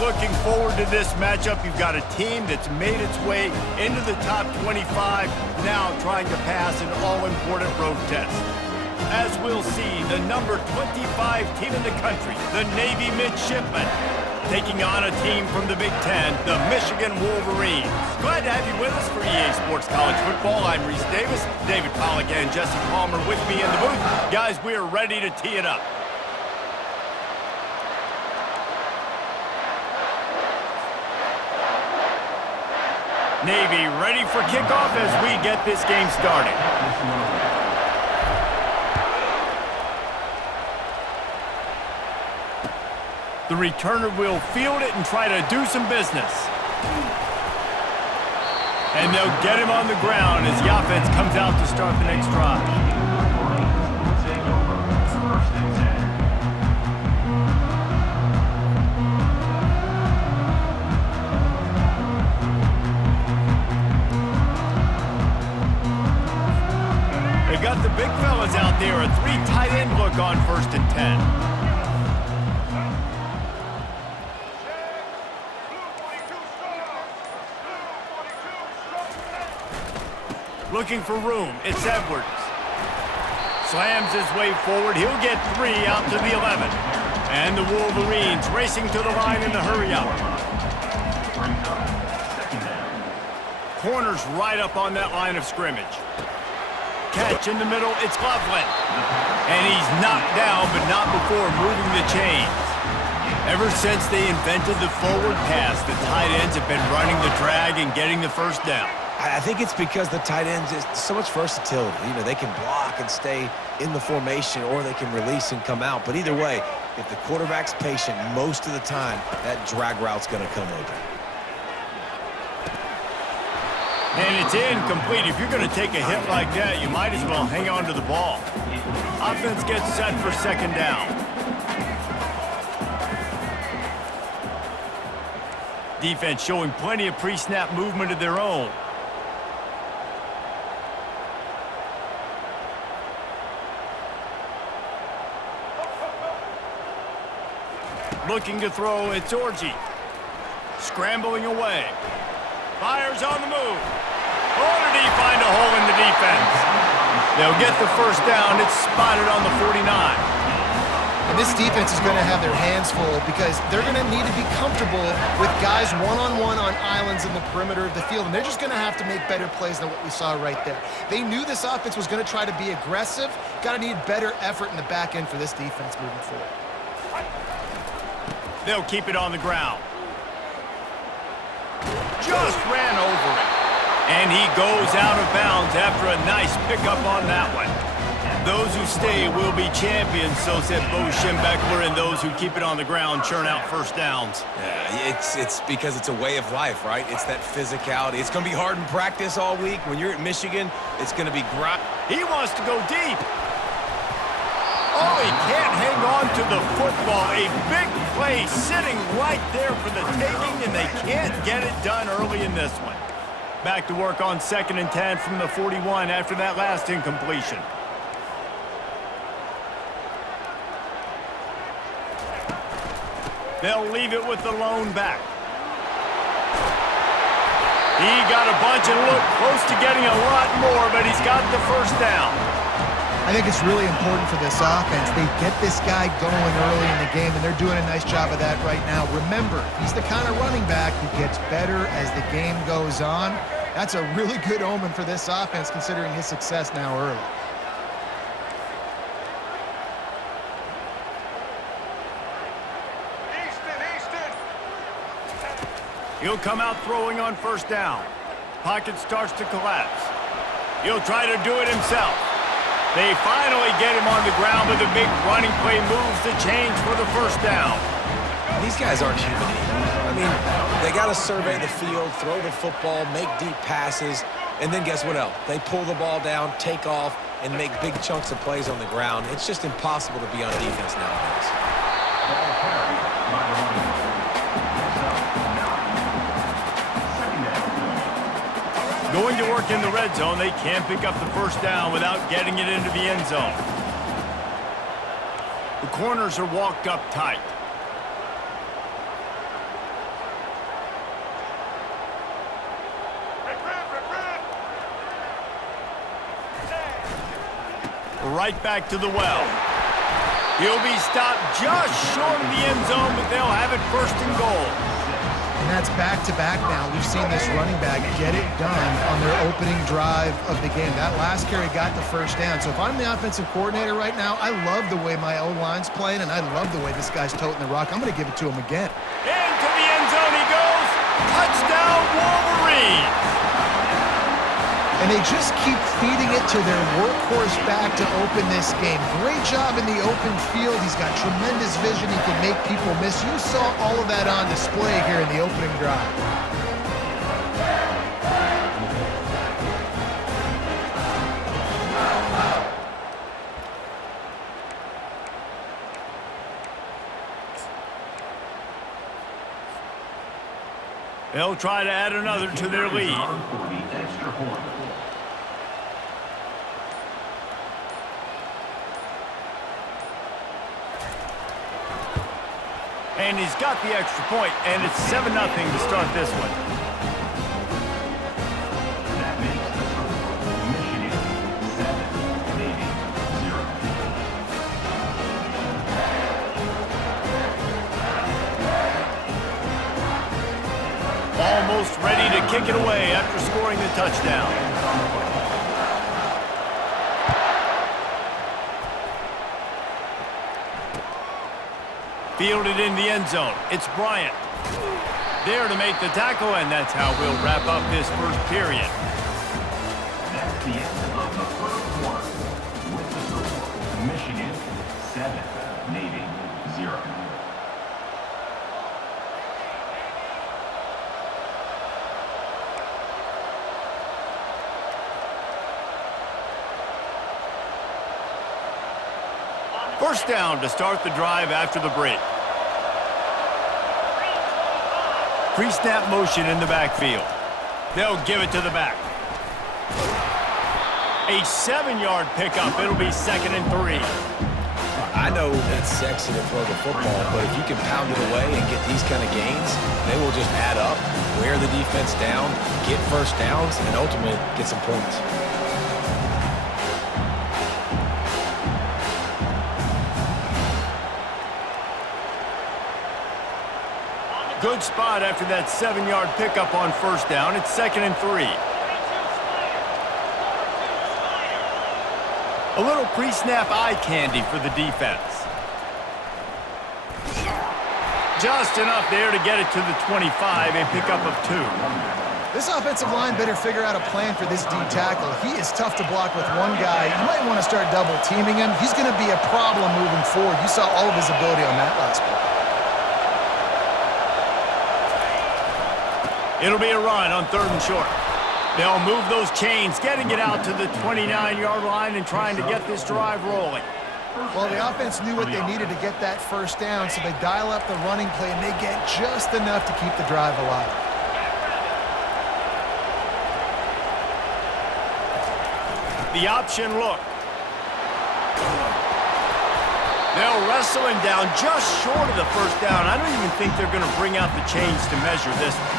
looking forward to this matchup. You've got a team that's made its way into the top 25, now trying to pass an all-important road test. As we'll see, the number 25 team in the country, the Navy Midshipmen, taking on a team from the Big Ten, the Michigan Wolverines. Glad to have you with us for EA Sports College Football. I'm Reese Davis, David Pollack and Jesse Palmer with me in the booth. Guys, we are ready to tee it up. Navy ready for kickoff as we get this game started. The returner will field it and try to do some business. And they'll get him on the ground as the offense comes out to start the next drive. They've got the big fellas out there, a 3 tight end look on 1st and 10. Looking for room, it's Edwards. Slams his way forward, he'll get 3 out to the 11. And the Wolverines racing to the line in the hurry-up. Corners right up on that line of scrimmage. Catch in the middle, it's Loveland. And he's knocked down, but not before moving the chains. Ever since they invented the forward pass, the tight ends have been running the drag and getting the first down. I think it's because the tight ends is so much versatility. You know, they can block and stay in the formation, or they can release and come out. But either way, if the quarterback's patient most of the time, that drag route's going to come open. And it's incomplete. If you're going to take a hit like that, you might as well hang on to the ball. Offense gets set for 2nd down. Defense showing plenty of pre-snap movement of their own. Looking to throw, it's Orji. Scrambling away. Fires on the move. Oh, did he find a hole in the defense? They'll get the 1st down. It's spotted on the 49. And this defense is going to have their hands full because they're going to need to be comfortable with guys one-on-one on islands in the perimeter of the field. And they're just going to have to make better plays than what we saw right there. They knew this offense was going to try to be aggressive. Got to need better effort in the back end for this defense moving forward. They'll keep it on the ground. Just ran over it. And he goes out of bounds after a nice pickup on that one. Those who stay will be champions, so said Bo Schembechler, and those who keep it on the ground churn out 1st downs. Yeah, it's because it's a way of life, right? It's that physicality. It's going to be hard in practice all week. When you're at Michigan, it's going to be grind. He wants to go deep. Oh, he can't hang on to the football. A big play sitting right there for the taking, and they can't get it done early in this one. Back to work on 2nd and 10 from the 41 after that last incompletion. They'll leave it with the lone back. He got a bunch and looked close to getting a lot more, but he's got the 1st down. I think it's really important for this offense. They get this guy going early in the game, and they're doing a nice job of that right now. Remember, he's the kind of running back who gets better as the game goes on. That's a really good omen for this offense, considering his success now early. He'll come out throwing on 1st down. Pocket starts to collapse. He'll try to do it himself. They finally get him on the ground, but the big running play moves the chains for the 1st down. These guys aren't human anymore. I mean, they got to survey the field, throw the football, make deep passes, and then guess what else? They pull the ball down, take off, and make big chunks of plays on the ground. It's just impossible to be on defense nowadays. Going to work in the red zone, they can't pick up the 1st down without getting it into the end zone. The corners are walked up tight. right back to the well. He'll be stopped just short of the end zone, but they'll have it first and goal. And that's back-to-back now. We've seen this running back get it done on their opening drive of the game. That last carry got the first down. So if I'm the offensive coordinator right now, I love the way my O-line's playing, and I love the way this guy's toting the rock. I'm going to give it to him again. Into the end zone he goes. Touchdown, Wolverines. And they just keep feeding it to their workhorse back to open this game. Great job in the open field. He's got tremendous vision. He can make people miss. You saw all of that on display here in the opening drive. They'll try to add another to their lead. And he's got the extra point, and it's 7-0 to start this one. That makes the score Michigan 7, Navy 0. Almost ready to kick it away after scoring the touchdown. Fielded in the end zone. It's Bryant. There to make the tackle, and that's how we'll wrap up this first period. That's the end of the first quarter. With the score, Michigan 7, Navy 0. First down to start the drive after the break. Pre-snap motion in the backfield. They'll give it to the back. A 7-yard pickup. It'll be 2nd and 3. I know it's sexy to throw the football, but if you can pound it away and get these kind of gains, they will just add up, wear the defense down, get first downs, and ultimately get some points. Good spot after that 7-yard pickup on first down. It's 2nd and 3. A little pre-snap eye candy for the defense. Just enough there to get it to the 25, a pickup of 2. This offensive line better figure out a plan for this D tackle. He is tough to block with one guy. You might want to start double teaming him. He's going to be a problem moving forward. You saw all of his ability on that last play. It'll be a run on 3rd and short. They'll move those chains, getting it out to the 29-yard line and trying to get this drive rolling. Well, the offense knew what they needed to get that first down, so they dial up the running play, and they get just enough to keep the drive alive. The option look. They'll wrestle him down just short of the first down. I don't even think they're going to bring out the chains to measure this one.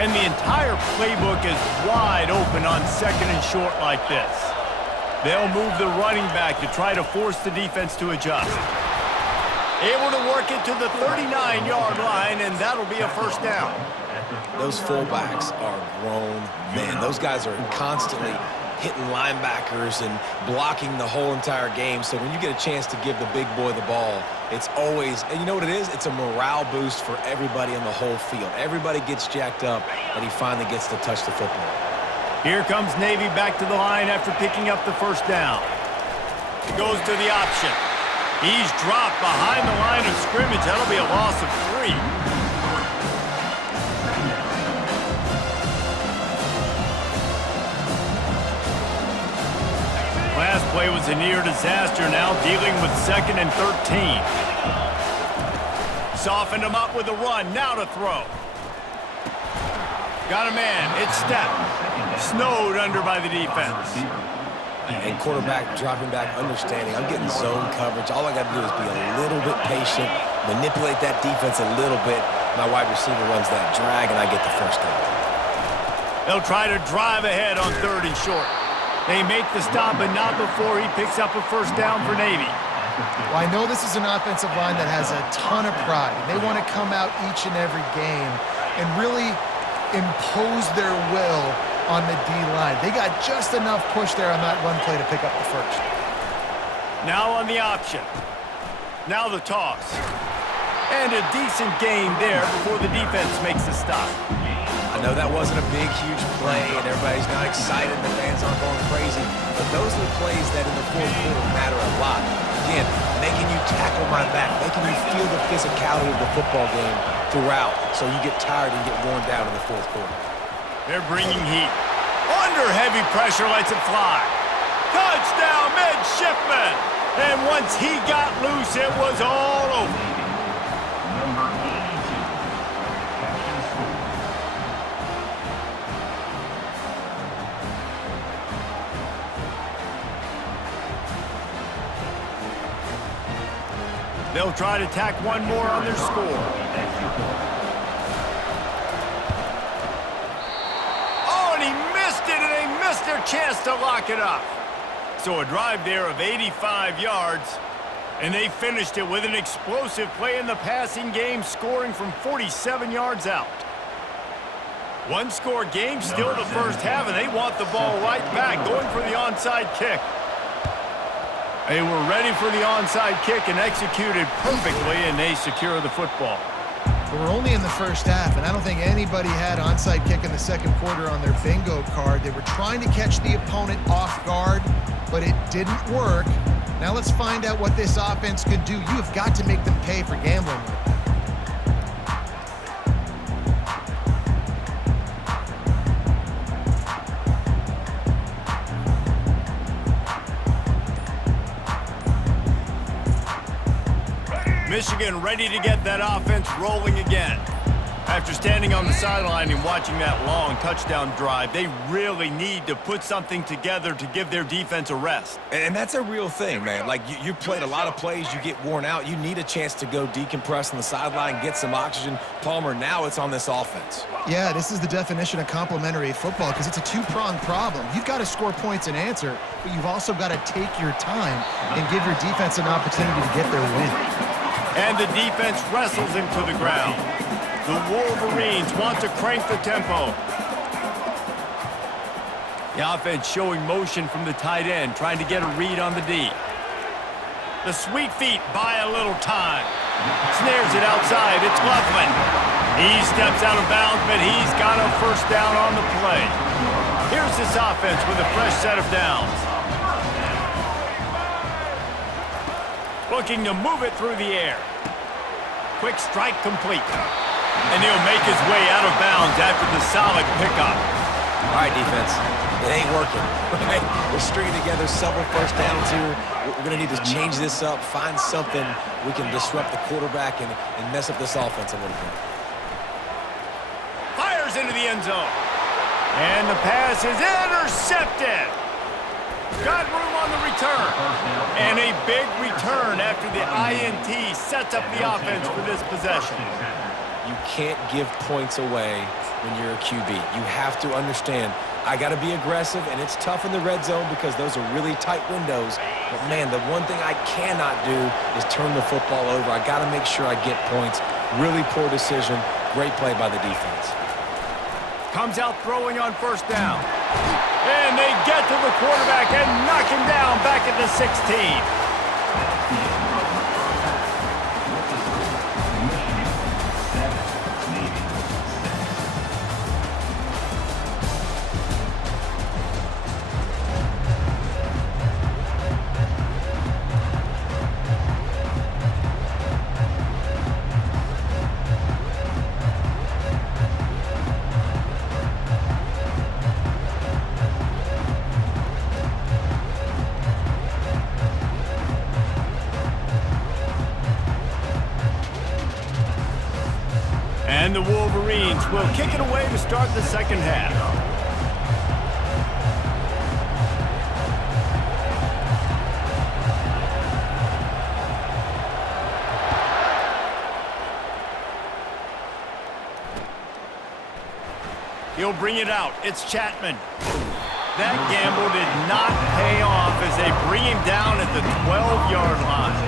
And the entire playbook is wide open on 2nd and short like this. They'll move the running back to try to force the defense to adjust. Able to work it to the 39-yard line, and that'll be a first down. Those fullbacks are grown men. Those guys are constantly hitting linebackers and blocking the whole entire game. So when you get a chance to give the big boy the ball, it's always, and you know what it is? It's a morale boost for everybody in the whole field. Everybody gets jacked up, and he finally gets to touch the football. Here comes Navy back to the line after picking up the first down. Goes to the option. He's dropped behind the line of scrimmage. That'll be a loss of 3. Last play was a near disaster, now dealing with 2nd and 13. Softened him up with a run, now to throw. Got a man, it's stepped. Snowed under by the defense. And quarterback dropping back, understanding. I'm getting zone coverage. All I got to do is be a little bit patient, manipulate that defense a little bit. My wide receiver runs that drag, and I get the first down. They'll try to drive ahead on 3rd and short. They make the stop, but not before he picks up a first down for Navy. Well, I know this is an offensive line that has a ton of pride, and they want to come out each and every game and really impose their will on the D-line. They got just enough push there on that run play to pick up the first. Now on the option. Now the toss. And a decent gain there before the defense makes the stop. I know that wasn't a big, huge play, and everybody's not excited, the fans aren't going crazy, but those are the plays that in the fourth quarter matter a lot. Again, making you tackle my back, making you feel the physicality of the football game throughout, so you get tired and get worn down in the fourth quarter. They're bringing heat. Under heavy pressure, lets it fly. Touchdown, midshipman! And once he got loose, it was all over. Number 82, catch and score. They'll try to tack one more on their score. Oh, and he missed it, and they missed their chance to lock it up. So a drive there of 85 yards, and they finished it with an explosive play in the passing game, scoring from 47 yards out. One-score game, still the first half, and they want the ball right back, going for the onside kick. They were ready for the onside kick and executed perfectly, and they secure the football. We're only in the first half, and I don't think anybody had onside kick in the second quarter on their bingo card. They were trying to catch the opponent off guard, but it didn't work. Now let's find out what this offense can do. You have got to make them pay for gambling with them. Michigan ready to get that offense rolling again. After standing on the sideline and watching that long touchdown drive, they really need to put something together to give their defense a rest. And that's a real thing, man. Like, you played a lot of plays, you get worn out, you need a chance to go decompress on the sideline, get some oxygen. Palmer, now it's on this offense. Yeah, this is the definition of complementary football because it's a two-pronged problem. You've got to score points and answer, but you've also got to take your time and give your defense an opportunity to get their win. And the defense wrestles him to the ground. The Wolverines want to crank the tempo. The offense showing motion from the tight end, trying to get a read on the D. The sweet feet buy a little time. Snares it outside. It's Loveland. He steps out of bounds, but he's got a first down on the play. Here's this offense with a fresh set of downs. Looking to move it through the air. Quick strike complete. And he'll make his way out of bounds after the solid pickup. All right, defense. It ain't working. Right? We're stringing together several first downs here. We're going to need to change this up, find something we can disrupt the quarterback and mess up this offense a little bit. Fires into the end zone. And the pass is intercepted. Got room on the return. And a big return after the INT sets up the offense for this possession. You can't give points away when you're a QB. You have to understand, I got to be aggressive, and it's tough in the red zone because those are really tight windows. But, man, the one thing I cannot do is turn the football over. I got to make sure I get points. Really poor decision. Great play by the defense. Comes out throwing on first down. And they get to the quarterback and knock him down back at the 16. And the Wolverines will kick it away to start the second half. He'll bring it out. It's Chapman. That gamble did not pay off as they bring him down at the 12-yard line.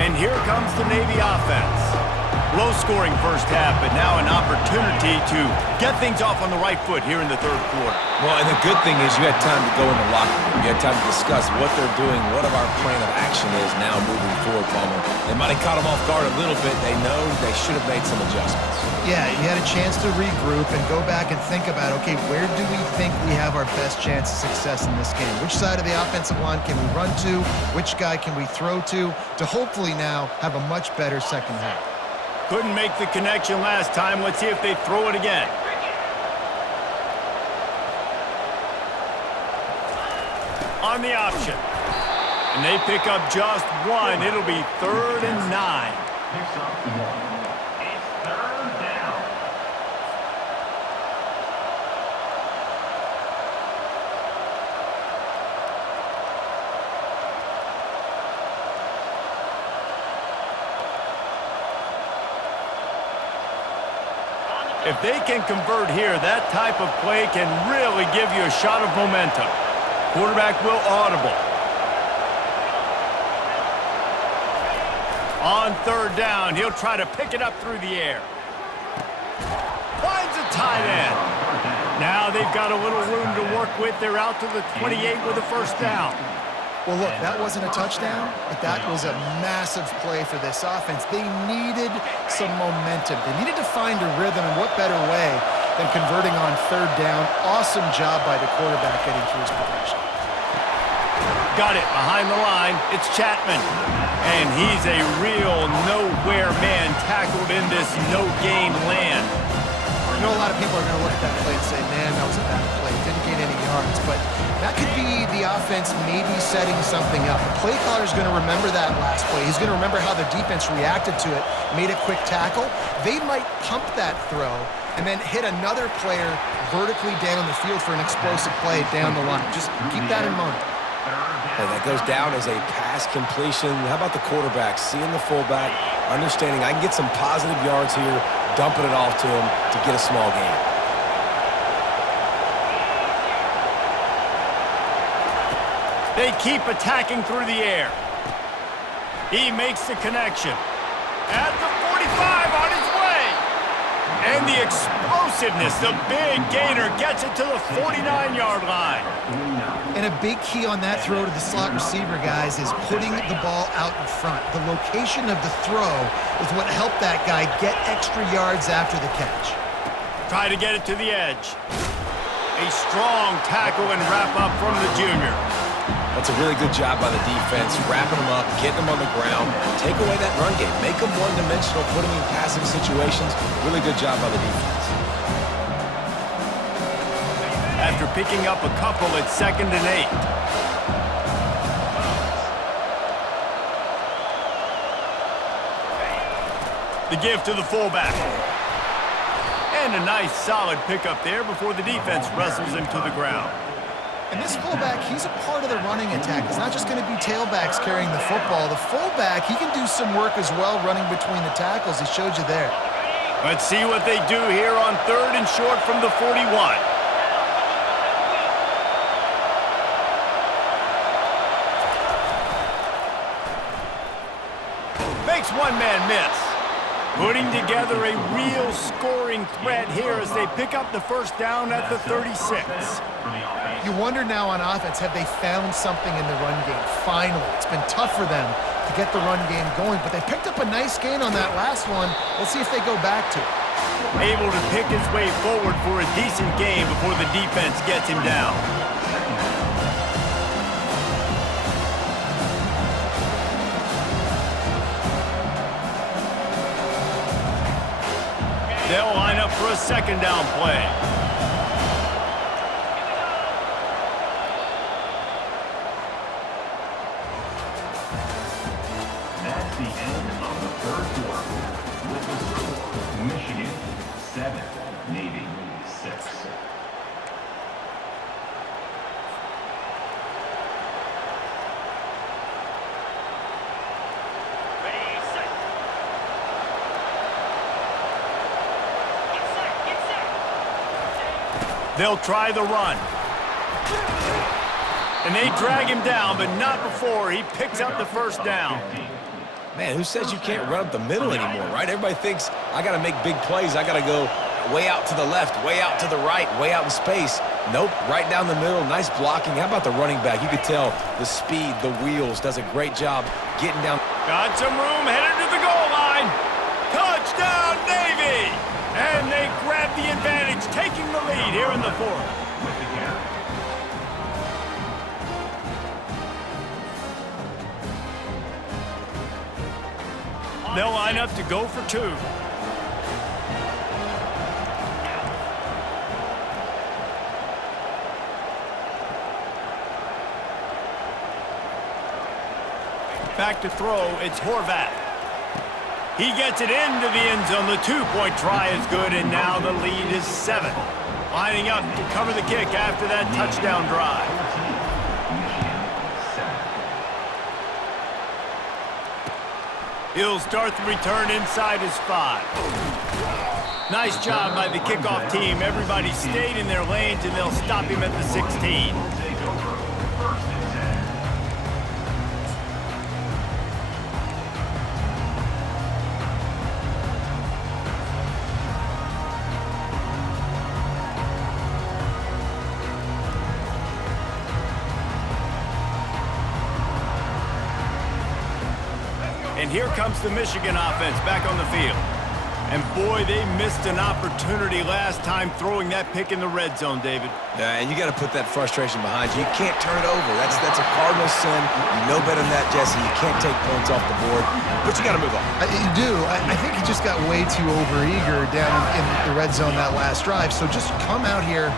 And here comes the Navy offense. Low-scoring first half, but now an opportunity to get things off on the right foot here in the third quarter. Well, and the good thing is you had time to go in the locker room. You had time to discuss what they're doing, what our plan of action is now moving forward, Palmer. They might have caught them off guard a little bit. They know they should have made some adjustments. Yeah, you had a chance to regroup and go back and think about, okay, where do we think we have our best chance of success in this game? Which side of the offensive line can we run to? Which guy can we throw to hopefully now have a much better second half? Couldn't make the connection last time. Let's see if they throw it again. On the option. And they pick up just one. It'll be 3rd and 9. Picks up one. It's 3rd down. If they can convert here, that type of play can really give you a shot of momentum. Quarterback will audible. On 3rd down, he'll try to pick it up through the air. Finds a tight end. Now they've got a little room to work with. They're out to the 28 with a first down. Well, look, that wasn't a touchdown, but that was a massive play for this offense. They needed some momentum. They needed to find a rhythm, and what better way than converting on 3rd down. Awesome job by the quarterback getting through his progression. Got it behind the line. It's Chapman. And he's a real nowhere man tackled in this no-gain land. I know a lot of people are going to look at that play and say, man, that was a bad play. Didn't gain any yards. But that could be the offense maybe setting something up. The play caller is going to remember that last play. He's going to remember how the defense reacted to it, made a quick tackle. They might pump that throw and then hit another player vertically down the field for an explosive play down the line. Just keep that in mind. Hey, that goes down as a pass completion. How about the quarterback seeing the fullback, understanding I can get some positive yards here, dumping it off to him to get a small gain. They keep attacking through the air. He makes the connection. At the 45 on his way. And the explosiveness, the big gainer gets it to the 49-yard line. And a big key on that throw to the slot receiver, guys, is putting the ball out in front. The location of the throw is what helped that guy get extra yards after the catch. Try to get it to the edge. A strong tackle and wrap up from the junior. That's a really good job by the defense, wrapping them up, getting them on the ground, take away that run game, make them one-dimensional, put them in passing situations. Really good job by the defense. After picking up a couple, it's 2nd and 8. The give to the fullback. And a nice solid pickup there before the defense wrestles him to the ground. And this fullback, he's a part of the running attack. It's not just going to be tailbacks carrying the football. The fullback, he can do some work as well running between the tackles. He showed you there. Let's see what they do here on 3rd and short from the 41. Makes one man miss. Putting together a real scoring threat here as they pick up the first down at the 36. You wonder now on offense, have they found something in the run game? Finally, it's been tough for them to get the run game going, but they picked up a nice gain on that last one. Let's see if they go back to it. Able to pick his way forward for a decent game before the defense gets him down. They'll line up for a 2nd down play. That's the end of the 3rd quarter. 7, Navy 6. They'll try the run. And they drag him down, but not before he picks up the first down. Man, who says you can't run up the middle anymore, right? Everybody thinks I got to make big plays. I got to go way out to the left, way out to the right, way out in space. Nope, right down the middle. Nice blocking. How about the running back? You could tell the speed, the wheels, does a great job getting down. Got some room, headed to the goal line. Touchdown, Navy! And they grab the advantage, taking the lead here in the fourth. They'll line up to go for 2. Back to throw, it's Horvat. He gets it into the end zone. The 2-point try is good, and now the lead is 7. Lining up to cover the kick after that touchdown drive. He'll start the return inside his 5. Nice job by the kickoff team. Everybody stayed in their lanes, and they'll stop him at the 16. And here comes the Michigan offense back on the field. And boy, they missed an opportunity last time throwing that pick in the red zone, David. Yeah, and you got to put that frustration behind you. You can't turn it over. That's a cardinal sin. You know better than that, Jesse. You can't take points off the board, but you got to move on. You do. I think he just got way too overeager down in the red zone that last drive. So just come out here,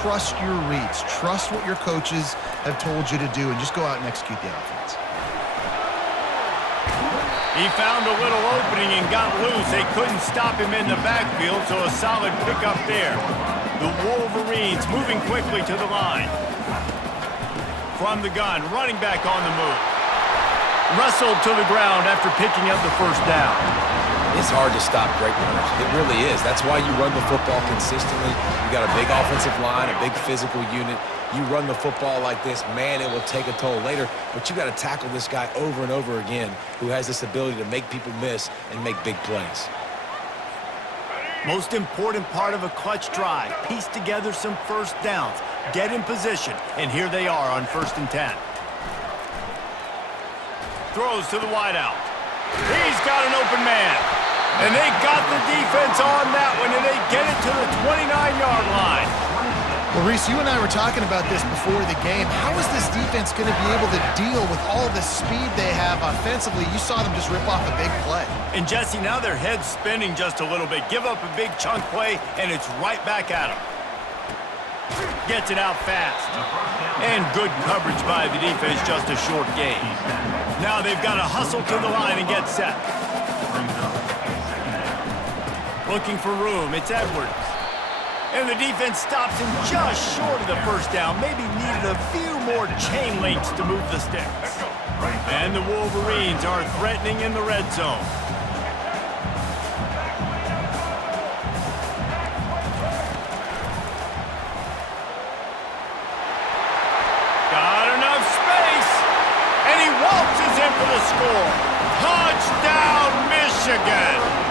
trust your reads, trust what your coaches have told you to do, and just go out and execute the offense. He found a little opening and got loose. They couldn't stop him in the backfield, so a solid pickup there. The Wolverines moving quickly to the line. From the gun, running back on the move. Wrestled to the ground after picking up the first down. It's hard to stop great runners. It really is. That's why you run the football consistently. You got a big offensive line, a big physical unit. You run the football like this, man, it will take a toll later. But you got to tackle this guy over and over again who has this ability to make people miss and make big plays. Most important part of a clutch drive. Piece together some first downs. Get in position. And here they are on 1st and 10. Throws to the wideout. He's got an open man. And they got the defense on that one, and they get it to the 29-yard line. Well, Reese, you and I were talking about this before the game. How is this defense going to be able to deal with all the speed they have offensively? You saw them just rip off a big play. And, Jesse, now their head's spinning just a little bit. Give up a big chunk play, and it's right back at them. Gets it out fast. And good coverage by the defense, just a short gain. Now they've got to hustle to the line and get set. Looking for room, it's Edwards. And the defense stops him just short of the first down. Maybe needed a few more chain links to move the sticks. And the Wolverines are threatening in the red zone. Got enough space. And he waltzes in for the score. Touchdown, Michigan.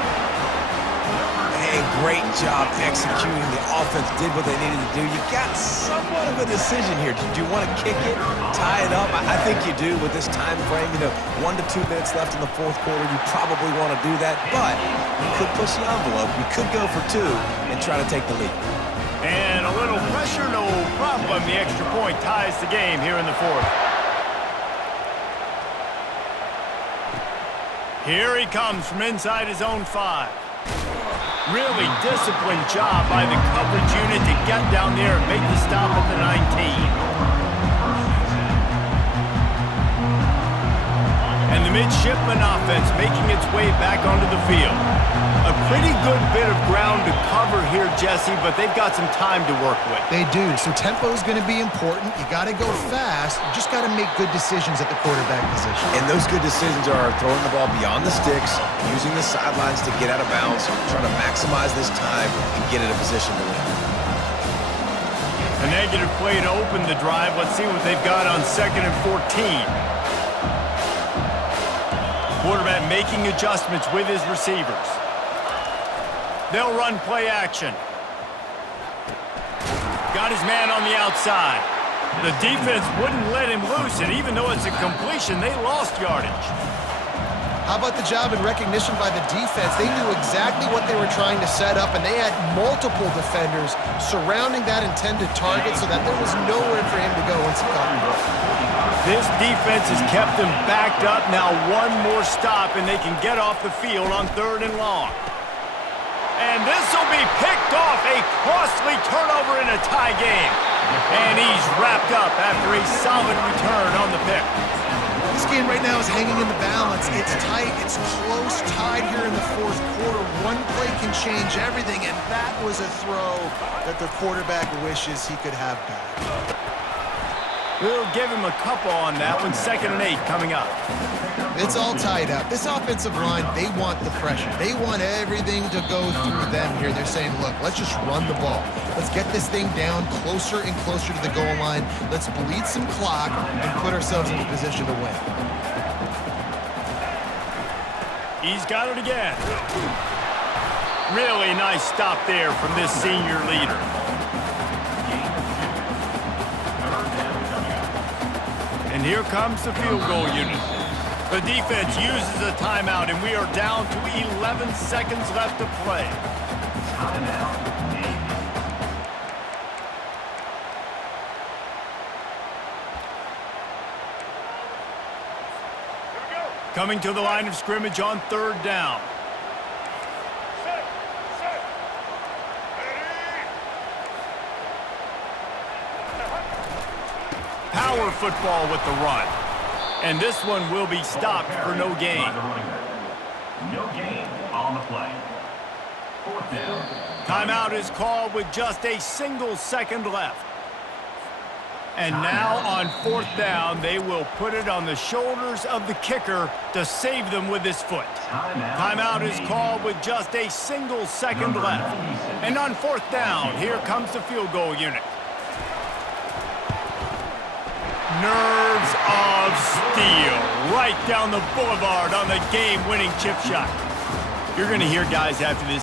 Great job executing. The offense did what they needed to do. You got somewhat of a decision here. Do you want to kick it, tie it up? I think you do with this time frame. 1 to 2 minutes left in the fourth quarter. You probably want to do that, but you could push the envelope. You could go for 2 and try to take the lead. And a little pressure, no problem. The extra point ties the game here in the fourth. Here he comes from inside his own 5. Really disciplined job by the coverage unit to get down there and make the stop at the 19. And the midshipman offense making its way back onto the field. A pretty good bit of ground to cover here, Jesse, but they've got some time to work with. They do, so tempo is going to be important. You got to go fast. You just got to make good decisions at the quarterback position. And those good decisions are throwing the ball beyond the sticks, using the sidelines to get out of bounds, trying to maximize this time and get in a position to win. A negative play to open the drive. Let's see what they've got on 2nd and 14. Quarterback making adjustments with his receivers. They'll run play action. Got his man on the outside. The defense wouldn't let him loose, and even though it's a completion, they lost yardage. How about the job and recognition by the defense? They knew exactly what they were trying to set up, and they had multiple defenders surrounding that intended target so that there was nowhere for him to go once he caught the ball. This defense has kept them backed up. Now one more stop, and they can get off the field on 3rd and long. And this will be picked off, a costly turnover in a tie game. And he's wrapped up after a solid return on the pick. This game right now is hanging in the balance. It's tight, it's close, tied here in the 4th quarter. One play can change everything, and that was a throw that the quarterback wishes he could have back. We'll give him a couple on that one. 2nd and 8 coming up. It's all tied up. This offensive line, they want the pressure. They want everything to go through them here. They're saying, look, let's just run the ball. Let's get this thing down closer and closer to the goal line. Let's bleed some clock and put ourselves in a position to win. He's got it again. Really nice stop there from this senior leader. And here comes the field goal unit. The defense uses a timeout, and we are down to 11 seconds left to play. Coming to the line of scrimmage on 3rd down. Power football with the run. And this one will be stopped for no gain. No gain on the play. 4th down. Timeout is called with just a single second left. And now on 4th down, they will put it on the shoulders of the kicker to save them with his foot. Timeout is called with just a single second left. And on 4th down, here comes the field goal unit. Nerves of steel right down the boulevard on the game-winning chip shot. You're going to hear guys after this